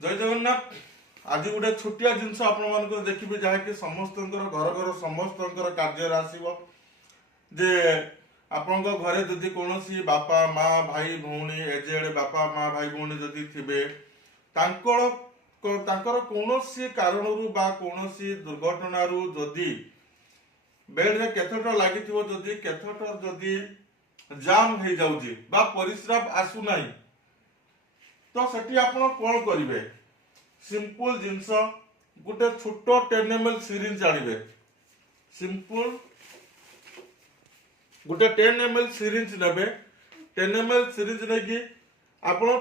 जय जगन्नाथ। आज गोटे छोटिया जिनस आप देखिए जहाँकि समस्त घर घर समस्त कार्य आसो जे आपण घरे जदि कौन बापा माँ भाई भौणी एजेड बापा माँ भाई भौणी जदि थे कौन कारण कौन दुर्घटना जदि बेड रे कैथेटर लगी जदि कैथेटर जदि जाम हो जाऊँगी परिस्राव आसुना तो सेठी आपण कौन करेंगे सिंपल जिनस गोटे छोट 10 ml सिरिंज आनिबे सिंपल गोटे 10 ml सिरिंज नेबे 10 ml सिरिंज नेकी आपण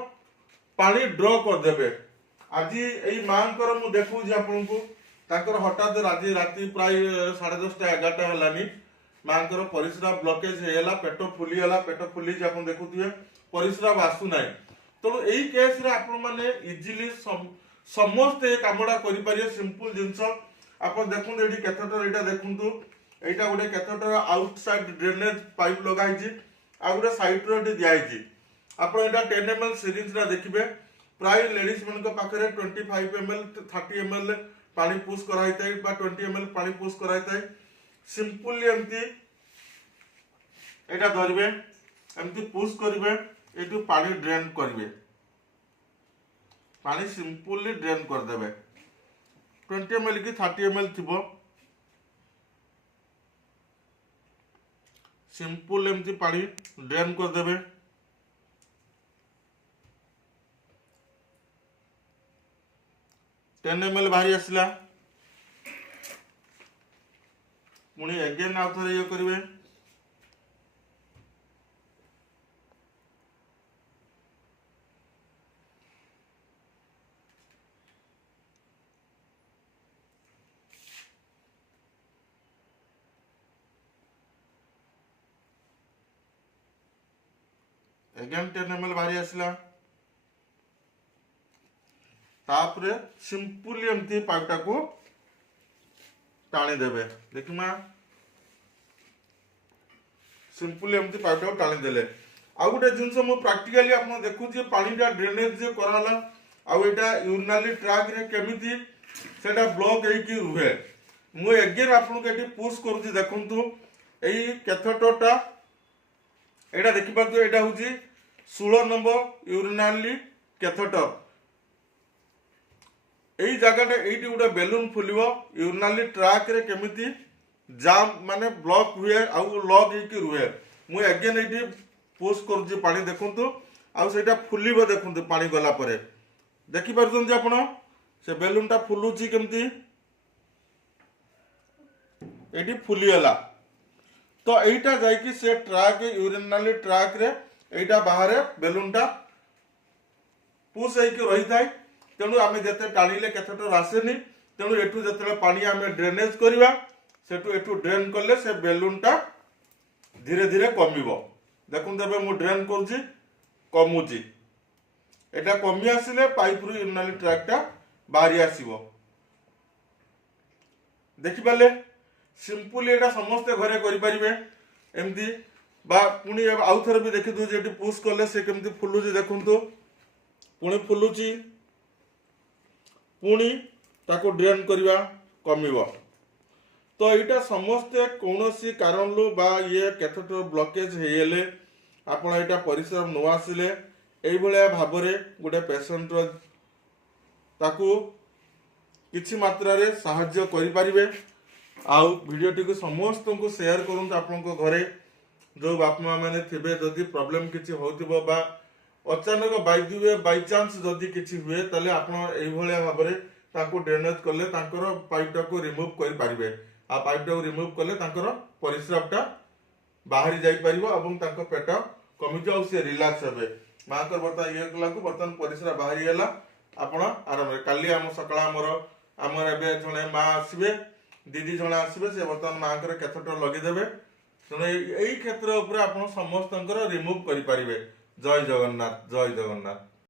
पानी ड्र करदेबे। आज यही मांकर मु देखू आपन को ताकर हठात आज राति प्राय 10:30 11टा हलानी मांकर परिस्रा ब्लॉकेज हेला पेट फुली आपन देखुथिबे परिस्रा आसु नाही तेणु यही केस रे आपण माने इजिली समस्त ये कामडा करि पारिए सिंपल जिंस आपण देखुन एडी कैथेटर एटा देखुंतु एटा गोटे कैथेटर आउटसाइड ड्रेनेज पाइप लगाई छी आ गोटे साइड रो एटी दियाई छी आपण एटा 10 ml सिरिंज रा देखिबे प्राय लेडीज मन को पाखरे 25 ml 30 ml पानी पुश कराई ताई बा 20 ml पानी पुश कराई ताई सिंपली एमती एटा धरबे एमती पुश करिवे एटू पानी ड्रेन करिवे पानी सिंपली ड्रेन कर देबे 20 ml की 30 ml थिबो सिंपल एमती पानी ड्रेन कर देबे। टेन ml बाहरी आसला पुणी अगेन आउ थरे ये करिवे अगेन 10 ml बाहरी आसला तापरे सिंपली एमती पाइपटा को टाणी देबे देखिमा सिंपली एमती पाइपटा को टाणी देले। आ गोटे जिंस मु प्रैक्टिकली आपन देखु जे पानीटा ड्रेनेज जे कराला आ एटा यूरिनरी ट्रैक रे केमिति सेटा ब्लॉक हे कि रुहे मु अगेन आपन के एटी पुश करूची देखंतु एई कैथेटरटा एटा देखि पातो एटा होची 16 नंबर यूरिनरी कैथेटर एई जगह एटी गोटे बेलून फुलिबो यूरिनरी ट्रैक रे केमिति जाम माने ब्लॉक हुए आउ लॉक हे कि रुहे मु अगेन एटी पुश करूची पानी देखंतु आउ सेटा फुलिबो देखंतु पानी गला परे देखि पारुछन जे आपण से बेलूनटा फुलुची केमिति एटी फुली हला तो एटा जाय कि से ट्रैक यूरिनरी ट्रैक रे एटा बाहर बेलूनटा पुश हे कि रही थाय तेणु आम जिते टाणिले कैथेटर आसेनी तेणु एठू जिते पानी आम ड्रेनेज करवा सेठू एठू ड्रेन कले से बेलूनटा धीरे धीरे कमिबो देखुन देबे मु ड्रेन करूची कमुची एटा कमी आसिले पाइप रु यूरिनरी ट्रैकटा बाहरी आसीबो देखि पाले सिंपली एटा समस्त घरे करि परिबे एमती बा पुणी आउ थरे भी देखि दु जेटी पुश कले से केमती फुलुची देखंतु पुणी फुलुची पुणी ताको ड्रेन करवा कमिबो तो एटा समस्ते कौनसी कारण लो बा ये कैथेटर ब्लॉकेज हेले आपण एटा परिश्रम न आसिले एई भलिया भाबरे गोटे पेशेंट रो ताको किछि मात्रा रे सहाय्य करि परिबे आउ वीडियो टी को समस्त को शेयर करंत आपन को घरे जो बाप माँ मैंने थे जदि प्रॉब्लम किछि होतिबो बा अचानक बाई चांस जदि किछि हुए तले आपण एई भलिया भाबरे ताको ड्रेनेज करले तांकर पाइपटा को रिमूव करि पारिबे आ पाइपटा को रिमूव करले तांकर परिश्रावटा बाहरी जाई परिबो एवं तांको पेट कमी जाउ से रिलैक्स हेबे मांकर बता ये कला को बर्तन परिश्रा बाहरी हैला आपण आराम रे काली हम सकाळ हमर एबे जणे मां आसीबे दीदी जणे आसीबे से बर्तन मांकर कैथेटर लगे देबे तेणु यही क्षेत्र उपर आप समस्त रिमूव करें। जय जगन्नाथ जय जगन्नाथ।